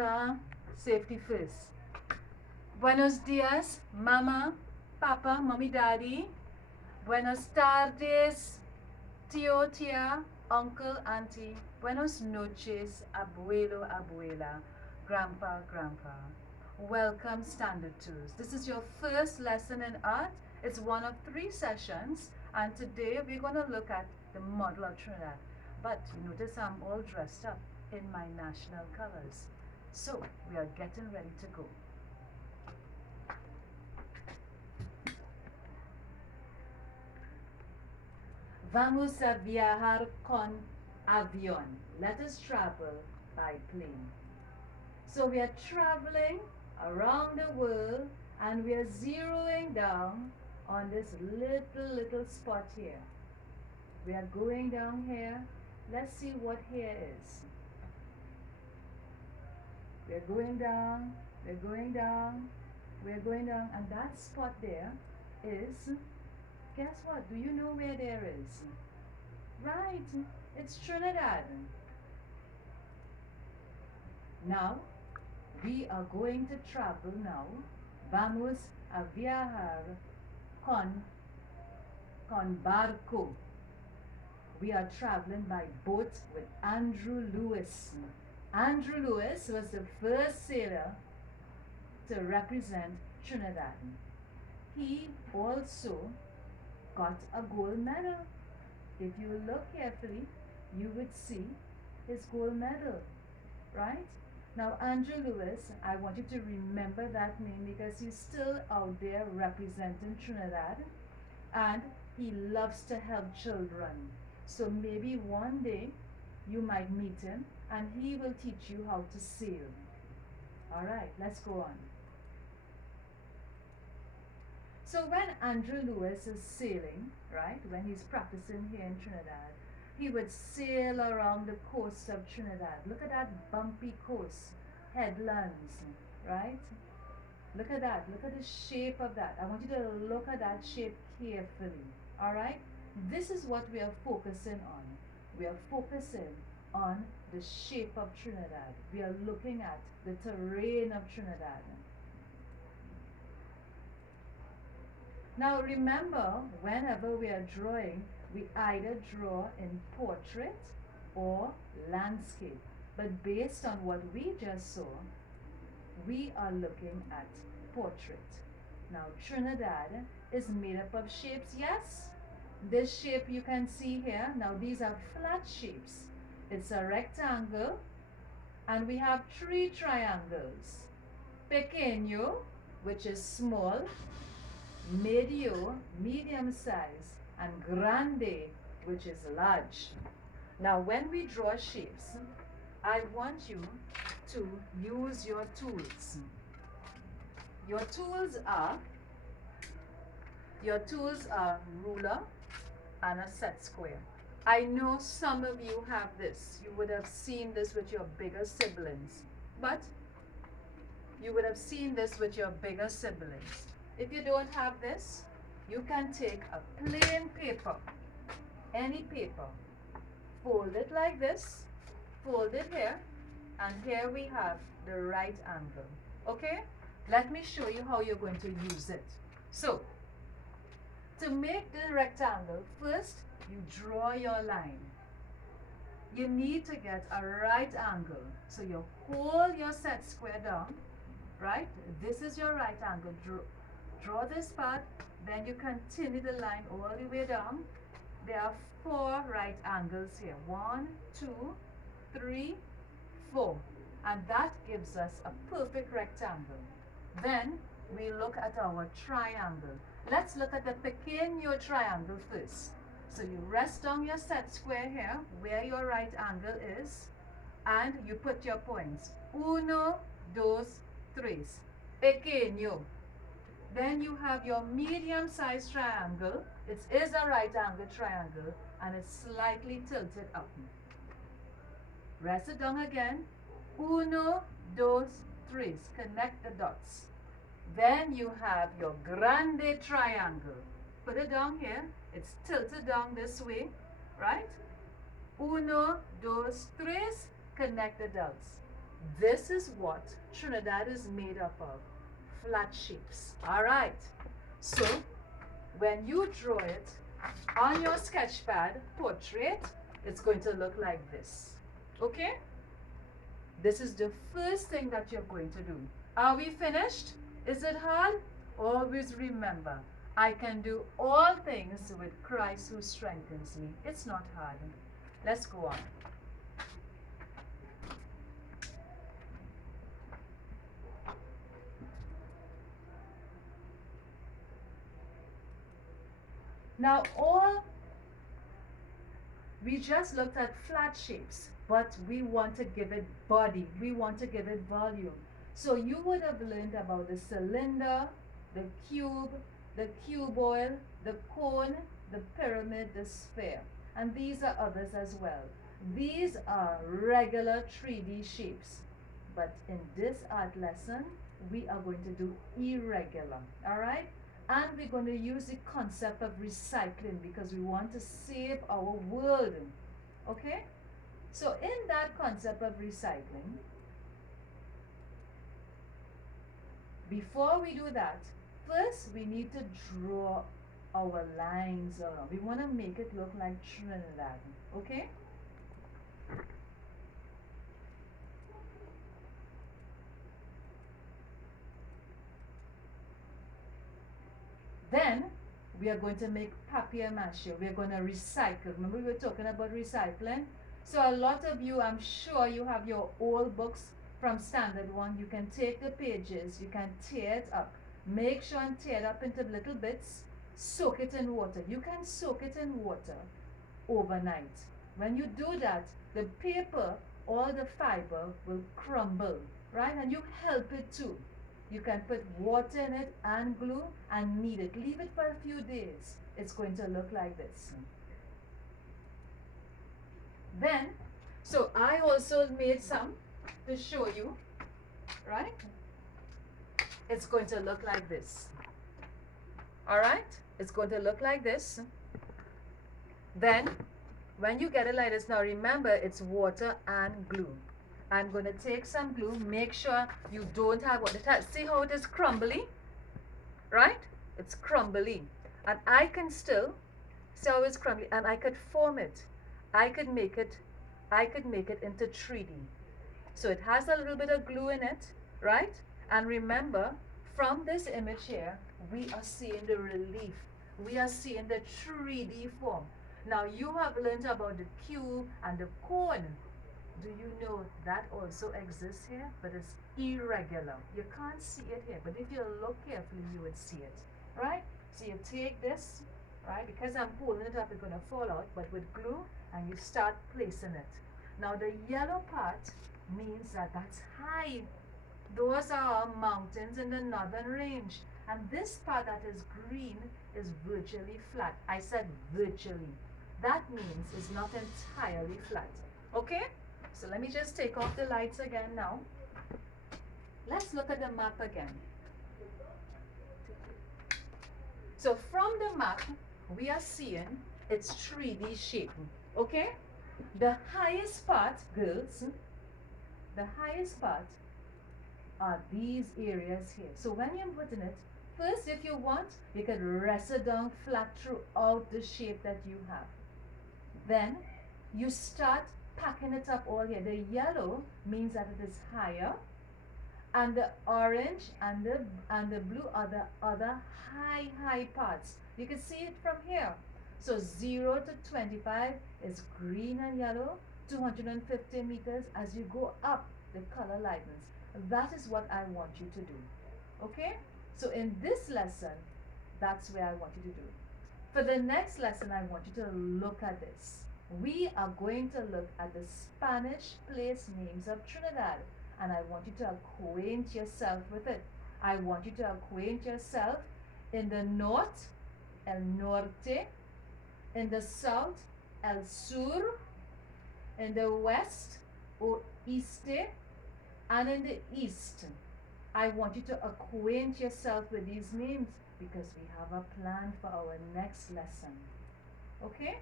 Hola, safety first. Buenos dias, mama, papa, mommy, daddy. Buenas tardes, tío, tía, uncle, auntie. Buenos noches, abuelo, abuela, grandpa, grandpa. Welcome, Standard 2s. This is your first lesson in art. It's one of 3 sessions, and today we're going to look at the model of Trinidad. But you notice I'm all dressed up in my national colors. So we are getting ready to go. Vamos a viajar con avión. Let us travel by plane. So we are traveling around the world and we are zeroing down on this little spot here. We are going down here. Let's see what here is. We're going down, we're going down, we're going down, and that spot there is, guess what? Do you know where there is? Right, it's Trinidad. Now, we are going to travel now. Vamos a viajar con barco. We are traveling by boat with Andrew Lewis. Andrew Lewis was the first sailor to represent Trinidad. He also got a gold medal. If you look carefully, you would see his gold medal, right? Now, Andrew Lewis, I want you to remember that name because he's still out there representing Trinidad and he loves to help children. So maybe one day you might meet him and he will teach you how to sail. All right, let's go on. So when Andrew Lewis is sailing, right, when he's practicing here in Trinidad, he would sail around the coast of Trinidad. Look at that bumpy coast, headlands, right? Look at that. Look at the shape of that. I want you to look at that shape carefully. All right? This is what we are focusing on. We are focusing on the shape of Trinidad. We are looking at the terrain of Trinidad. Now remember, whenever we are drawing, we either draw in portrait or landscape. But based on what we just saw, we are looking at portrait. Now Trinidad is made up of shapes, yes? This shape you can see here, now these are flat shapes. It's a rectangle and we have 3 triangles. Pequeño, which is small, medio, medium size, and grande, which is large. Now when we draw shapes, I want you to use your tools. Your tools are ruler and a set square. I know some of you have this. You would have seen this with your bigger siblings. But you would have seen this with your bigger siblings. If you don't have this, you can take a plain paper, any paper, fold it like this, fold it here, and here we have the right angle. Okay? Let me show you how you're going to use it. So, to make the rectangle, first you draw your line. You need to get a right angle. So you hold your set square down, right? This is your right angle. Draw this part, then you continue the line all the way down. There are 4 right angles here. 1, 2, 3, 4. And that gives us a perfect rectangle. Then we look at our triangle. Let's look at the pequeño triangle first. So you rest on your set square here, where your right angle is, and you put your points. 1, 2, 3. Pequeño. Then you have your medium-sized triangle. It is a right angle triangle and it's slightly tilted up. Rest it down again. 1, 2, 3. Connect the dots. Then you have your grande triangle. Put it down here. It's tilted down this way, right? 1, 2, 3. Connect the dots. This is what Trinidad is made up of. Flat shapes. Alright. So when you draw it on your sketch pad portrait, it's going to look like this. Okay? This is the first thing that you're going to do. Are we finished? Is it hard? Always remember, I can do all things with Christ who strengthens me. It's not hard. Let's go on. Now we just looked at flat shapes, but we want to give it body. We want to give it volume. So you would have learned about the cylinder, the cuboid, the cone, the pyramid, the sphere. And these are others as well. These are regular 3D shapes. But in this art lesson, we are going to do irregular. Alright? And we're going to use the concept of recycling because we want to save our world. Okay? So in that concept of recycling, before we do that, first we need to draw our lines around. We want to make it look like Trinidad. Okay? Then we are going to make papier mache. We are going to recycle. Remember we were talking about recycling? So a lot of you, I'm sure you have your old books from standard 1. You can take the pages, you can tear it up. Make sure and tear it up into little bits. Soak it in water. You can soak it in water overnight. When you do that, the paper or the fiber will crumble, right? And you help it too. You can put water in it and glue and knead it. Leave it for a few days. It's going to look like this. Then, so I also made some to show you, right? It's going to look like this. Alright? It's going to look like this. Then, when you get it like this, now remember it's water and glue. I'm going to take some glue. Make sure you don't have what it has. See how it is crumbly? Right? It's crumbly. And I can still see how it's crumbly. And I could form it. I could make it into 3D. So it has a little bit of glue in it, right? And remember, from this image here, we are seeing the relief. We are seeing the 3D form. Now you have learned about the cube and the cone. Do you know that also exists here? But it's irregular. You can't see it here, but if you look carefully, you would see it, right? So you take this, right? Because I'm pulling it up, it's going to fall out, but with glue, and you start placing it. Now the yellow part means that that's high. Those are our mountains in the northern range. And this part that is green is virtually flat. I said virtually. That means it's not entirely flat. Okay? So let me just take off the lights again now. Let's look at the map again. So from the map, we are seeing it's 3D shape. Okay? The highest part, girls, the highest part are these areas here. So when you're putting it, first if you want, you can rest it down flat throughout the shape that you have. Then you start packing it up all here. The yellow means that it is higher, and the orange and the blue are the other high parts. You can see it from here. So 0 to 25 is green and yellow. 250 meters, as you go up, the color lightens. That is what I want you to do. Okay? So in this lesson, that's where I want you to do. For the next lesson, I want you to look at this. We are going to look at the Spanish place names of Trinidad, and I want you to acquaint yourself with it. I want you to acquaint yourself in the north, el norte, in the south, el sur, in the west, oeste, and in the east. I want you to acquaint yourself with these names because we have a plan for our next lesson. Okay?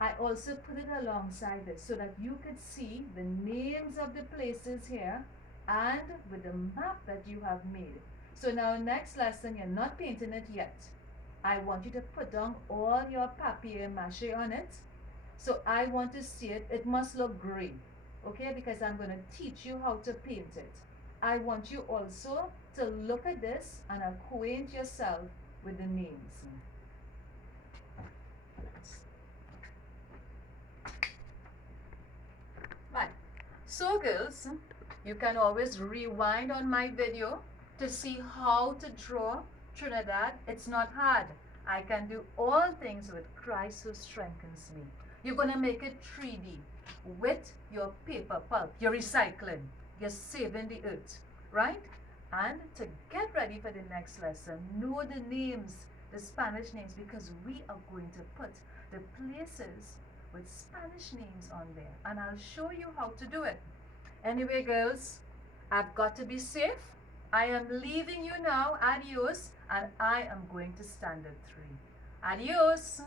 I also put it alongside this so that you could see the names of the places here and with the map that you have made. So now next lesson, you're not painting it yet. I want you to put down all your papier mache on it. So I want to see it. It must look gray, okay? Because I'm going to teach you how to paint it. I want you also to look at this and acquaint yourself with the names. Right. So girls, you can always rewind on my video to see how to draw Trinidad. It's not hard. I can do all things with Christ who strengthens me. You're going to make it 3D with your paper pulp. You're recycling. You're saving the earth, right? And to get ready for the next lesson, know the names, the Spanish names, because we are going to put the places with Spanish names on there. And I'll show you how to do it. Anyway, girls, I've got to be safe. I am leaving you now. Adios. And I am going to standard 3. Adios.